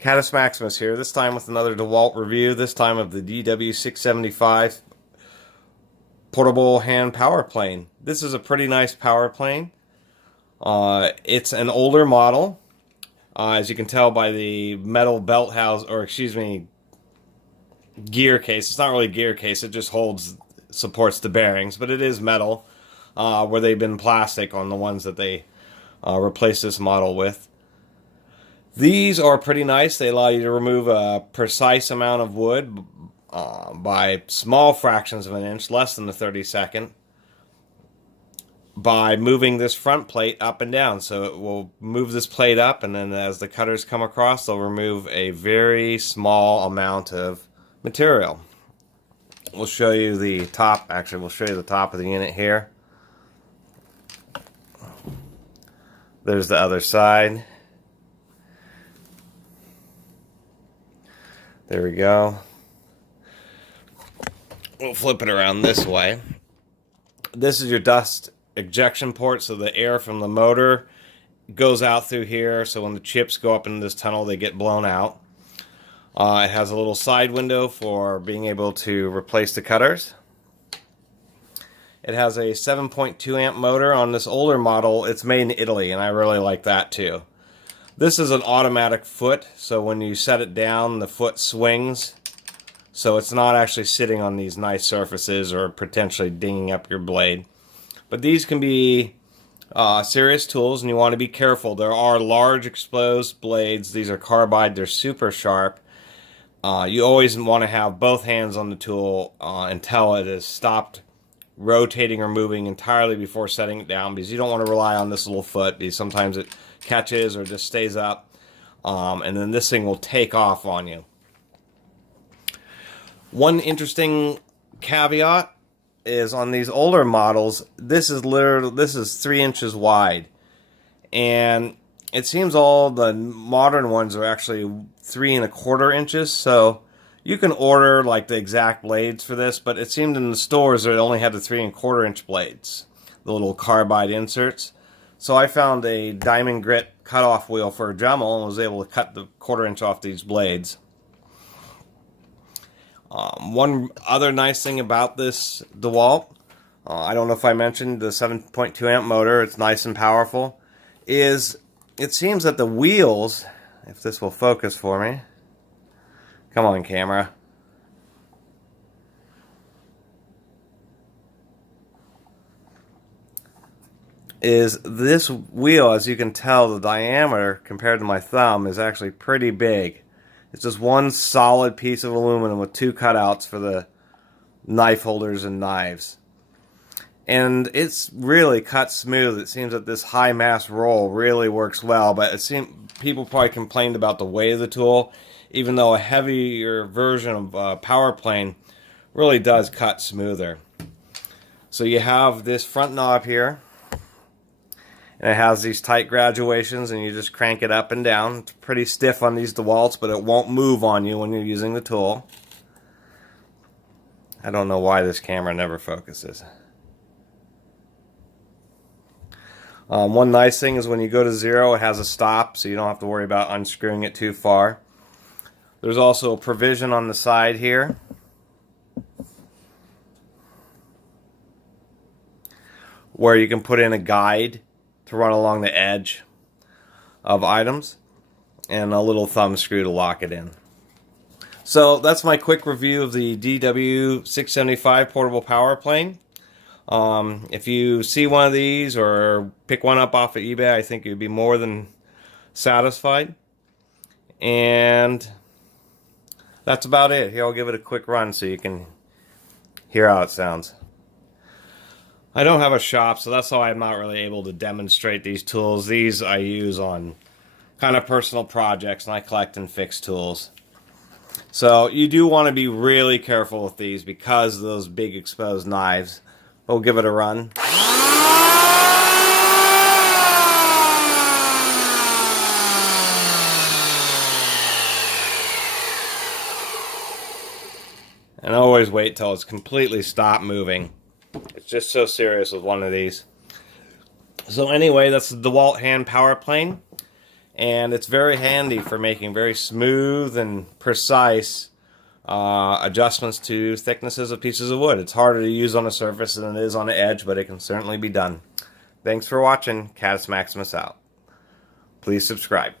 Catus Maximus here, this time with another DeWalt review, this time of the DW675 portable hand power plane. This is a pretty nice power plane. It's an older model, as you can tell by the metal belt house, or excuse me, gear case. It's not really a gear case, it just supports the bearings, but it is metal, where they've been plastic on the ones that they replaced this model with. These are pretty nice. They allow you to remove a precise amount of wood by small fractions of an inch, less than a 32nd, by moving this front plate up and down. So it will move this plate up, and then as the cutters come across, they'll remove a very small amount of material. We'll show you the top. Actually, we'll show you the top of the unit here. There's the other side. There we go. We'll flip it around this way. This is your dust ejection port, so the air from the motor goes out through here, so when the chips go up into this tunnel, they get blown out. It has a little side window for being able to replace the cutters. It has a 7.2 amp motor. On this older model, it's made in Italy, and I really like that too. This is an automatic foot, so when you set it down, the foot swings. So it's not actually sitting on these nice surfaces or potentially dinging up your blade. But these can be serious tools, and you want to be careful. There are large exposed blades. These are carbide. They're super sharp. You always want to have both hands on the tool until it has stopped rotating or moving entirely before setting it down, because you don't want to rely on this little foot, because sometimes it catches or just stays up, and then this thing will take off on you. One interesting caveat is on these older models, this is 3 inches wide, and it seems all the modern ones are actually 3¼ inches. So you can order like the exact blades for this, but it seemed in the stores that it only had the 3¼ inch blades, the little carbide inserts. So I found a diamond grit cutoff wheel for a Dremel and was able to cut the 1/4 inch off these blades. One other nice thing about this DeWalt, I don't know if I mentioned the 7.2 amp motor, it's nice and powerful, is it seems that the wheels, if this will focus for me, come on camera, is this wheel, as you can tell, the diameter compared to my thumb is actually pretty big. It's just one solid piece of aluminum with 2 cutouts for the knife holders and knives. And it's really cut smooth. It seems that this high mass roll really works well, but it seems people probably complained about the weight of the tool, even though a heavier version of power plane really does cut smoother. So you have this front knob here, and it has these tight graduations, and you just crank it up and down. It's pretty stiff on these DeWalts, but it won't move on you when you're using the tool. I don't know why this camera never focuses. One nice thing is when you go to 0, it has a stop, so you don't have to worry about unscrewing it too far. There's also a provision on the side here, where you can put in a guide to run along the edge of items, and a little thumb screw to lock it in. So that's my quick review of the DW675 portable power plane. If you see one of these or pick one up off of eBay, I think you'd be more than satisfied. And that's about it. Here, I'll give it a quick run so you can hear how it sounds. I don't have a shop, so that's why I'm not really able to demonstrate these tools. These I use on kind of personal projects, and I collect and fix tools. So you do want to be really careful with these because of those big exposed knives. We'll give it a run. And always wait till it's completely stopped moving. It's just so serious with one of these. So anyway, that's the DeWalt hand power plane. and it's very handy for making very smooth and precise adjustments to thicknesses of pieces of wood. It's harder to use on a surface than it is on the edge, but it can certainly be done. Thanks for watching. Catus Maximus out. Please subscribe.